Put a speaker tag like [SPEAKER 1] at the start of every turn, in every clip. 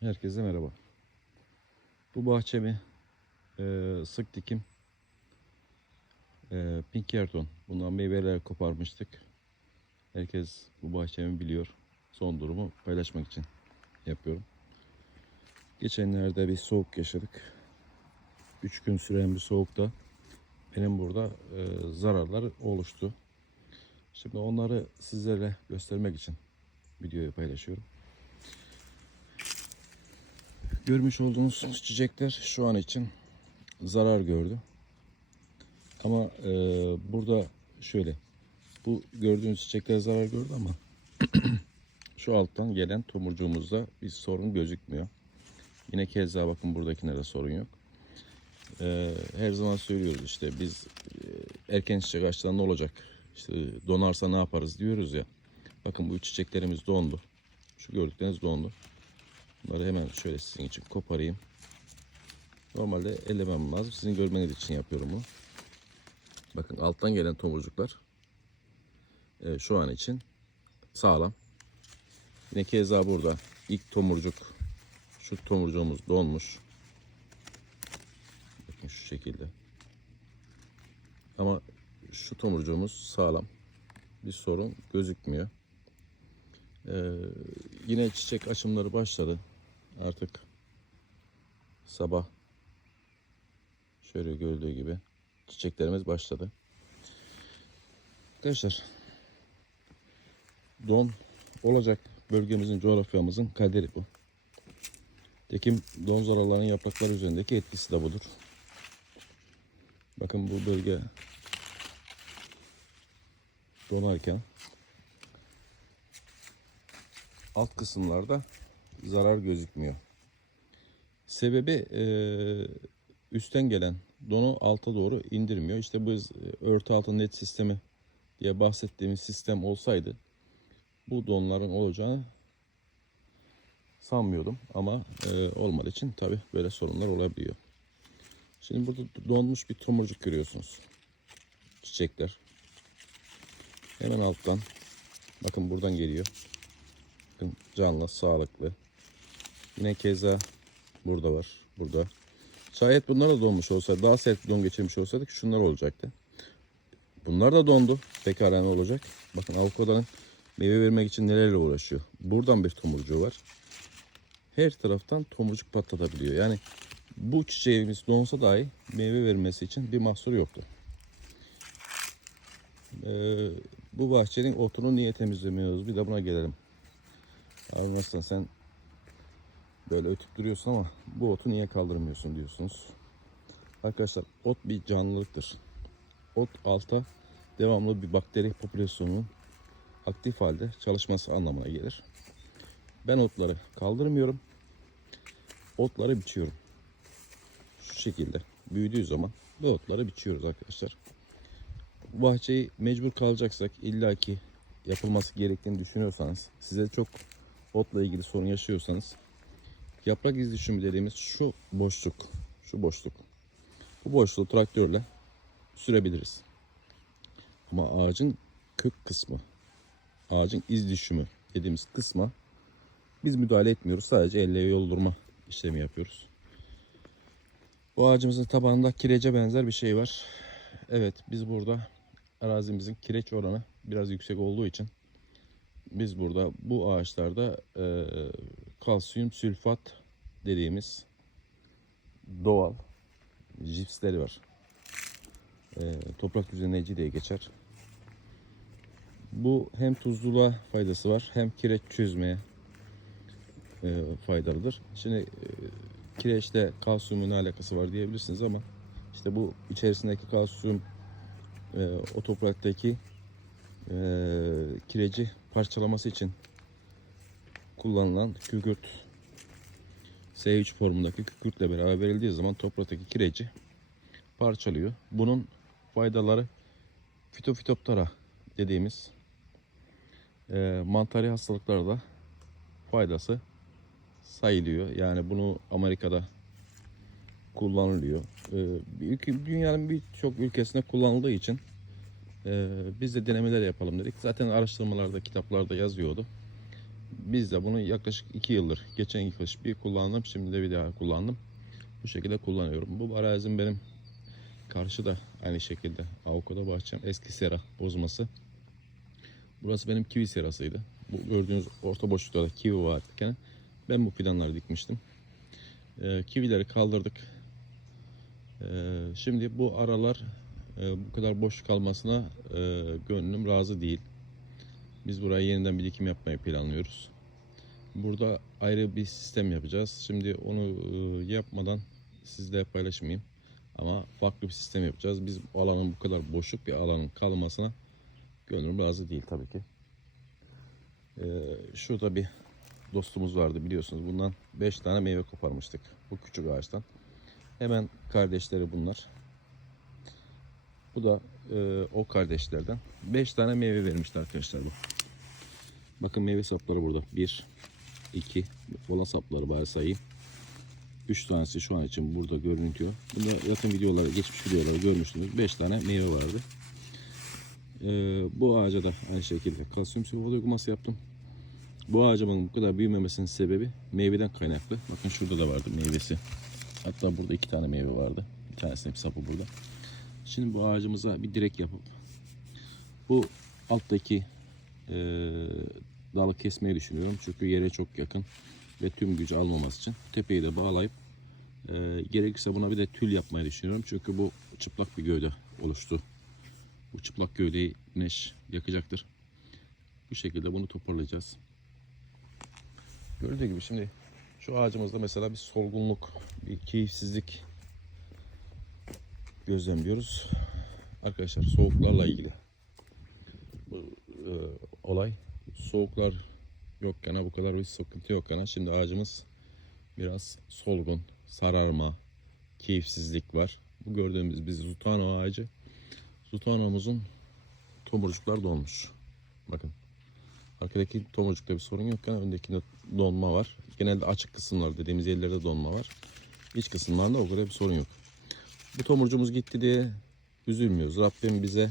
[SPEAKER 1] Herkese merhaba. Bu bahçemi e, sık dikim e, Pinkerton. Bundan meyveler koparmıştık. Herkes bu bahçemi biliyor. Son durumu paylaşmak için yapıyorum. Geçenlerde bir soğuk yaşadık. 3 gün süren bir soğukta benim burada e, zararlar oluştu. Şimdi onları sizlere göstermek için videoyu paylaşıyorum. Görmüş olduğunuz çiçekler şu an için zarar gördü. Ama e, burada şöyle bu gördüğünüz çiçekler zarar gördü ama şu alttan gelen tomurcuğumuzda bir sorun gözükmüyor. Yine keza bakın buradakine de sorun yok. E, her zaman söylüyoruz işte biz e, erken çiçek açtığında ne olacak? İşte donarsa ne yaparız diyoruz ya. Bakın bu çiçeklerimiz dondu. Şu gördükleriniz dondu. Bunları hemen şöyle sizin için koparayım. Normalde ellemem lazım. Sizin görmeniz için yapıyorum bunu. Bakın alttan gelen tomurcuklar e, şu an için sağlam. Yine keza burada ilk tomurcuk şu tomurcuğumuz donmuş. Bakın şu şekilde. Ama şu tomurcuğumuz sağlam. Bir sorun gözükmüyor. Ee, yine çiçek açımları başladı. Artık sabah şöyle gördüğü gibi çiçeklerimiz başladı. Arkadaşlar don olacak bölgemizin coğrafyamızın kaderi bu. Tekim don zararlarının yapraklar üzerindeki etkisi de budur. Bakın bu bölge donarken alt kısımlarda zarar gözükmüyor. Sebebi e, üstten gelen donu alta doğru indirmiyor. İşte biz e, örtü altı net sistemi diye bahsettiğimiz sistem olsaydı bu donların olacağını sanmıyordum ama e, olmadığı için tabi böyle sorunlar olabiliyor. Şimdi burada donmuş bir tomurcuk görüyorsunuz. Çiçekler. Hemen alttan bakın buradan geliyor. Bakın canlı, sağlıklı. Yine keza burada var. Burada. Şayet bunlar da donmuş olsaydı, daha sert don geçirmiş olsaydık şunlar olacaktı. Bunlar da dondu. Pekala ne olacak? Bakın avokadanın meyve vermek için nelerle uğraşıyor. Buradan bir tomurcuğu var. Her taraftan tomurcuk patlatabiliyor. Yani bu çiçeğimiz donsa dahi meyve vermesi için bir mahsur yoktu. Ee, bu bahçenin otunu niye temizlemiyoruz? Bir de buna gelelim. Abi mesela sen böyle ötüp duruyorsun ama bu otu niye kaldırmıyorsun diyorsunuz. Arkadaşlar ot bir canlılıktır. Ot alta devamlı bir bakteri popülasyonunun aktif halde çalışması anlamına gelir. Ben otları kaldırmıyorum. Otları biçiyorum. Şu şekilde büyüdüğü zaman bu otları biçiyoruz arkadaşlar. Bahçeyi mecbur kalacaksak illaki yapılması gerektiğini düşünüyorsanız size çok otla ilgili sorun yaşıyorsanız yaprak iz düşümü dediğimiz şu boşluk şu boşluk bu boşluğu traktörle sürebiliriz. Ama ağacın kök kısmı ağacın iz düşümü dediğimiz kısma biz müdahale etmiyoruz. Sadece elle yoldurma işlemi yapıyoruz. Bu ağacımızın tabanında kirece benzer bir şey var. Evet biz burada arazimizin kireç oranı biraz yüksek olduğu için biz burada bu ağaçlarda e, kalsiyum sülfat dediğimiz doğal cipsleri var. E, toprak düzenleyici diye geçer. Bu hem tuzluluğa faydası var hem kireç çözmeye e, faydalıdır. Şimdi e, kireçte kalsiyumun alakası var diyebilirsiniz ama işte bu içerisindeki kalsiyum e, o topraktaki e, kireci parçalaması için kullanılan kükürt S3 formundaki kükürtle beraber verildiği zaman topraktaki kireci parçalıyor. Bunun faydaları fitofitoptera dediğimiz e, mantari hastalıklarda faydası sayılıyor. Yani bunu Amerika'da kullanılıyor. E, dünyanın birçok ülkesinde kullanıldığı için e, biz de denemeler yapalım dedik. Zaten araştırmalarda, kitaplarda yazıyordu. Biz de bunu yaklaşık 2 yıldır, geçen kış bir kullandım, şimdi de bir daha kullandım. Bu şekilde kullanıyorum. Bu arazim benim karşıda aynı şekilde avokado bahçem eski sera bozması. Burası benim kivi serasıydı. Bu gördüğünüz orta boşlukta da kivi varken ben bu fidanları dikmiştim. Ee, kivileri kaldırdık. Ee, şimdi bu aralar e, bu kadar boş kalmasına e, gönlüm razı değil. Biz buraya yeniden bir dikim yapmayı planlıyoruz. Burada ayrı bir sistem yapacağız. Şimdi onu e, yapmadan sizle paylaşmayayım. Ama farklı bir sistem yapacağız. Biz alanın bu kadar boşluk bir alanın kalmasına gönlüm razı değil tabii ki. Ee, şurada bir dostumuz vardı biliyorsunuz. Bundan 5 tane meyve koparmıştık. Bu küçük ağaçtan. Hemen kardeşleri bunlar. Bu da e, o kardeşlerden. 5 tane meyve vermişti arkadaşlar bu. Bakın meyve sapları burada. 1, 2, olan sapları bari sayayım. 3 tanesi şu an için burada görünüyor. Bunda yakın videoları, geçmiş videoları görmüştünüz. 5 tane meyve vardı. Ee, bu ağaca da aynı şekilde kalsiyum sulfat uygulaması yaptım. Bu ağacımın bu kadar büyümemesinin sebebi meyveden kaynaklı. Bakın şurada da vardı meyvesi. Hatta burada iki tane meyve vardı. Bir tanesinin bir sapı burada. Şimdi bu ağacımıza bir direk yapıp bu alttaki e, dalı kesmeyi düşünüyorum. Çünkü yere çok yakın ve tüm gücü almaması için. Tepeyi de bağlayıp e, gerekirse buna bir de tül yapmayı düşünüyorum. Çünkü bu çıplak bir gövde oluştu. Bu çıplak gövdeyi güneş yakacaktır. Bu şekilde bunu toparlayacağız. Gördüğü gibi şimdi şu ağacımızda mesela bir solgunluk, bir keyifsizlik gözlemliyoruz. Arkadaşlar soğuklarla ilgili bu e, olay soğuklar yokken bu kadar bir sıkıntı yokken şimdi ağacımız biraz solgun, sararma, keyifsizlik var. Bu gördüğümüz biz zutano ağacı. Zutanomuzun tomurcuklar dolmuş. Bakın. Arkadaki tomurcukta bir sorun yokken öndekinde donma var. Genelde açık kısımlar dediğimiz yerlerde donma var. İç kısımlarında o kadar bir sorun yok. Bu tomurcuğumuz gitti diye üzülmüyoruz. Rabbim bize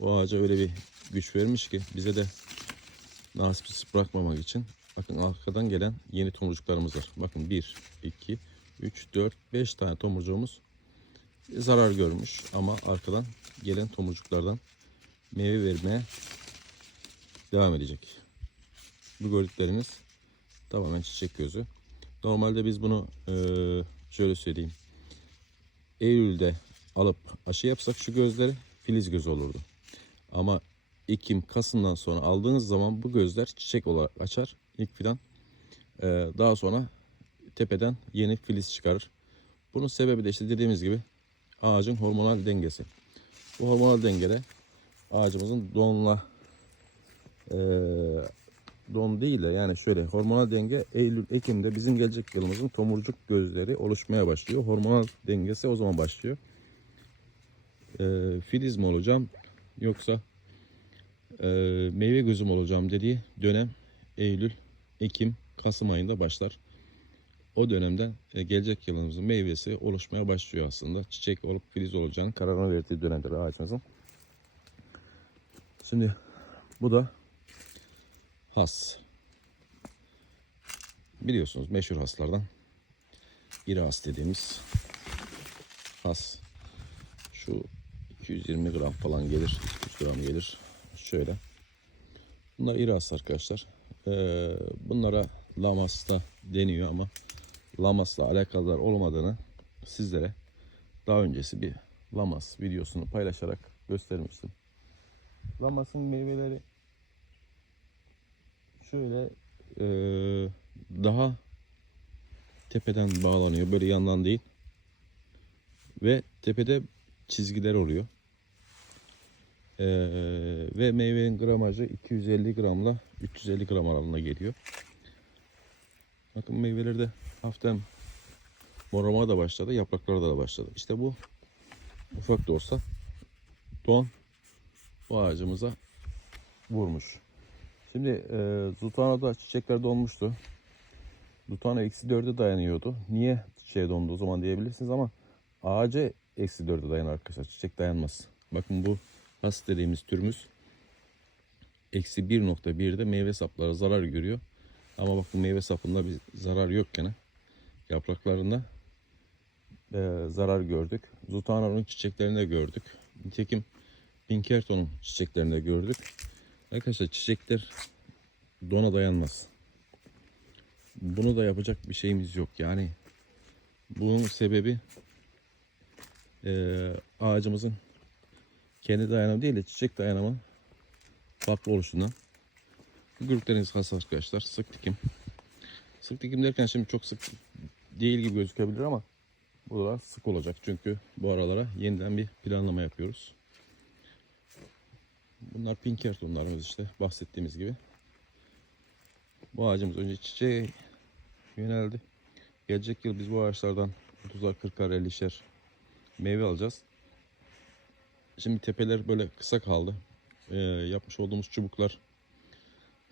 [SPEAKER 1] bu ağaca öyle bir güç vermiş ki bize de nasipsiz bırakmamak için. Bakın arkadan gelen yeni tomurcuklarımız var. Bakın 1, 2, 3, 4, 5 tane tomurcuğumuz zarar görmüş. Ama arkadan gelen tomurcuklardan meyve vermeye devam edecek. Bu gördükleriniz tamamen çiçek gözü. Normalde biz bunu eee, şöyle söyleyeyim. Eylül'de alıp aşı yapsak şu gözleri filiz gözü olurdu. Ama Ekim, Kasım'dan sonra aldığınız zaman bu gözler çiçek olarak açar ilk fidan. Ee, daha sonra tepeden yeni filiz çıkarır. Bunun sebebi de işte dediğimiz gibi ağacın hormonal dengesi. Bu hormonal dengede ağacımızın donla eee, don değil de yani şöyle hormonal denge Eylül Ekim'de bizim gelecek yılımızın tomurcuk gözleri oluşmaya başlıyor. Hormonal dengesi o zaman başlıyor. Eee filiz mi olacağım yoksa eee, meyve gözüm olacağım dediği dönem Eylül, Ekim, Kasım ayında başlar. O dönemden e, gelecek yılımızın meyvesi oluşmaya başlıyor aslında. Çiçek olup filiz olacağını kararını verdiği dönemdir ağacımızın. Şimdi bu da has. Biliyorsunuz meşhur haslardan iri has dediğimiz has. Şu 220 gram falan gelir, 200 gram gelir. Şöyle. Bunlar iri has arkadaşlar. Ee, bunlara lamas da deniyor ama lamasla alakalılar olmadığını sizlere daha öncesi bir lamas videosunu paylaşarak göstermiştim. Lamasın meyveleri şöyle eee, daha tepeden bağlanıyor. Böyle yandan değil. Ve tepede çizgiler oluyor. Eee, ve meyvenin gramajı 250 gramla 350 gram aralığında geliyor. Bakın meyveleri de hafiften morama da başladı. Yaprakları da başladı. İşte bu ufak da olsa don bu ağacımıza vurmuş. Şimdi e, Zutano'da çiçekler donmuştu. Zutano eksi 4'e dayanıyordu. Niye çiçeğe dondu o zaman diyebilirsiniz ama ağaca eksi 4'e dayanır arkadaşlar. Çiçek dayanmaz. Bakın bu has dediğimiz türümüz eksi 1.1'de meyve sapları zarar görüyor. Ama bakın meyve sapında bir zarar yok gene. Yapraklarında e, zarar gördük. Zutana'nın çiçeklerinde gördük. Nitekim Pinkerton'un çiçeklerinde gördük. Arkadaşlar çiçekler dona dayanmaz. Bunu da yapacak bir şeyimiz yok. Yani bunun sebebi e, ağacımızın kendi dayanımı değil de çiçek dayanımı farklı oluşundan. Gürükleriniz has arkadaşlar. Sık dikim. Sık dikim derken şimdi çok sık değil gibi gözükebilir ama buralar sık olacak. Çünkü bu aralara yeniden bir planlama yapıyoruz. Bunlar pinkertonlarımız işte bahsettiğimiz gibi. Bu ağacımız önce çiçeğe yöneldi. Gelecek yıl biz bu ağaçlardan 30'ar 40'ar 50'şer meyve alacağız. Şimdi tepeler böyle kısa kaldı. Ee, yapmış olduğumuz çubuklar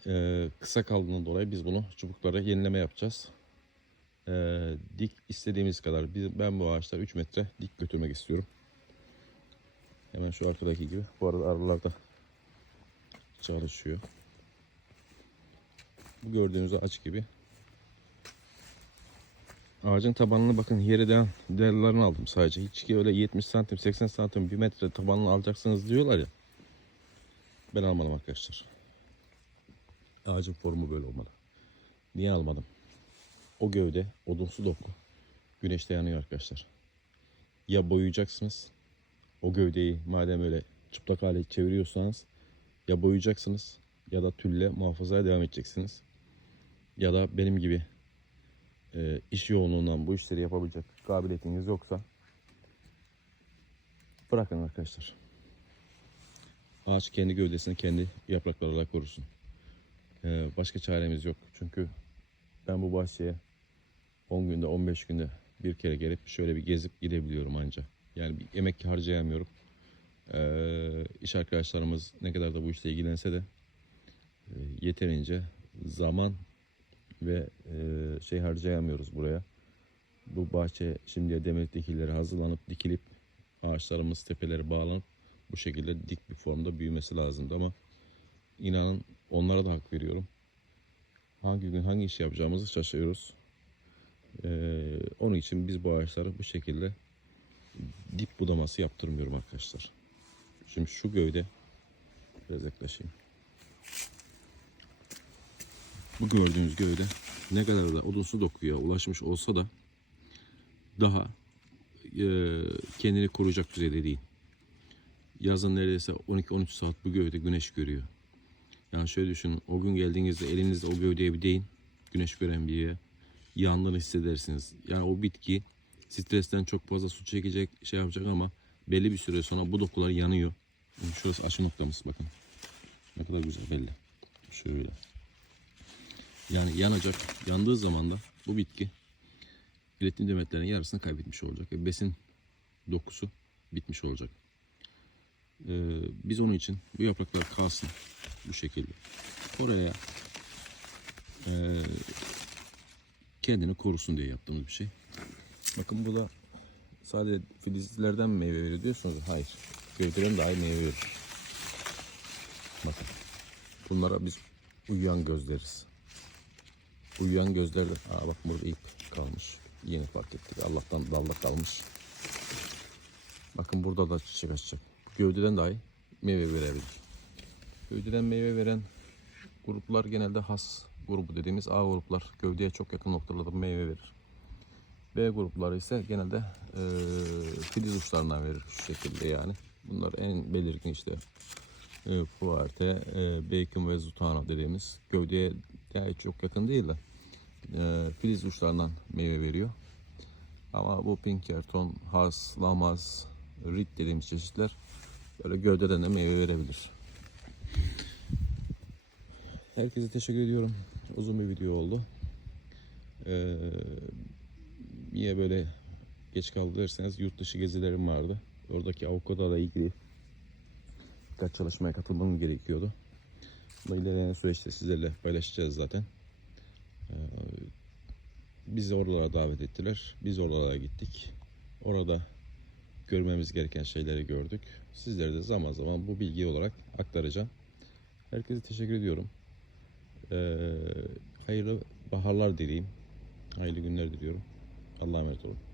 [SPEAKER 1] e, kısa kaldığından dolayı biz bunu çubuklara yenileme yapacağız. Ee, dik istediğimiz kadar. Biz, ben bu ağaçları 3 metre dik götürmek istiyorum. Hemen şu arkadaki gibi. Bu arada aralarda çalışıyor. Bu gördüğünüz ağaç gibi. Ağacın tabanını bakın yerden değerlerini aldım sadece. Hiç ki öyle 70 santim 80 santim 1 metre tabanını alacaksınız diyorlar ya. Ben almadım arkadaşlar. Ağacın formu böyle olmalı. Niye almadım? O gövde odunsu doku. Güneşte yanıyor arkadaşlar. Ya boyayacaksınız. O gövdeyi madem öyle çıplak hale çeviriyorsanız ya boyayacaksınız ya da tülle muhafazaya devam edeceksiniz. Ya da benim gibi e, iş yoğunluğundan bu işleri yapabilecek kabiliyetiniz yoksa bırakın arkadaşlar. Ağaç kendi gövdesini kendi yapraklarıyla korusun. E, başka çaremiz yok. Çünkü ben bu bahçeye 10 günde 15 günde bir kere gelip şöyle bir gezip gidebiliyorum ancak. Yani bir emek harcayamıyorum. Ee, iş arkadaşlarımız ne kadar da bu işle ilgilense de e, yeterince zaman ve e, şey harcayamıyoruz buraya. Bu bahçe şimdiye demir dikilleri hazırlanıp dikilip ağaçlarımız tepeleri bağlanıp bu şekilde dik bir formda büyümesi lazımdı ama inanın onlara da hak veriyorum. Hangi gün hangi iş yapacağımızı şaşırıyoruz. Ee, onun için biz bu ağaçları bu şekilde dip budaması yaptırmıyorum arkadaşlar. Şimdi şu gövde biraz yaklaşayım. Bu gördüğünüz gövde ne kadar da odunsu dokuya ulaşmış olsa da daha e, kendini koruyacak düzeyde değil. Yazın neredeyse 12-13 saat bu gövde güneş görüyor. Yani şöyle düşünün o gün geldiğinizde elinizde o gövdeye bir değin güneş gören bir yere yandığını hissedersiniz. Yani o bitki stresten çok fazla su çekecek şey yapacak ama belli bir süre sonra bu dokular yanıyor. Şurası aşı noktamız bakın. Ne kadar güzel belli. Şöyle. Yani yanacak. Yandığı zaman da bu bitki üretim demetlerinin yarısını kaybetmiş olacak. Ve besin dokusu bitmiş olacak. Ee, biz onun için bu yapraklar kalsın bu şekilde. Oraya e, kendini korusun diye yaptığımız bir şey. Bakın bu da sadece filizlerden meyve veriyor diyorsunuz. Hayır. Gövdeden dahi meyve verir. Bakın. Bunlara biz uyuyan göz deriz. Uyuyan gözlerde... Aa bak burada ip kalmış. Yeni fark ettik. Allah'tan dalda kalmış. Bakın burada da çiçek açacak. Gövdeden dahi meyve verebilir. Gövdeden meyve veren gruplar genelde has grubu dediğimiz A gruplar gövdeye çok yakın noktalarda meyve verir. B grupları ise genelde e, filiz uçlarından verir şu şekilde yani. Bunlar en belirgin işte e, Fuerte, e, Bacon ve Zutana dediğimiz gövdeye yani çok yakın değil de e, filiz uçlarından meyve veriyor. Ama bu Pinkerton, Haas, Lamaz, Rit dediğimiz çeşitler böyle gövdeden de meyve verebilir. Herkese teşekkür ediyorum. Uzun bir video oldu. Ee, niye böyle geç kaldı derseniz yurt dışı gezilerim vardı. Oradaki avukatla ilgili birkaç çalışmaya katılmam gerekiyordu. Bunu ilerleyen süreçte sizlerle paylaşacağız zaten. Ee, bizi oralara davet ettiler. Biz oralara gittik. Orada görmemiz gereken şeyleri gördük. Sizlere de zaman zaman bu bilgi olarak aktaracağım. Herkese teşekkür ediyorum. Ee, hayırlı baharlar dileyim. Hayırlı günler diliyorum. Allah'a emanet olun.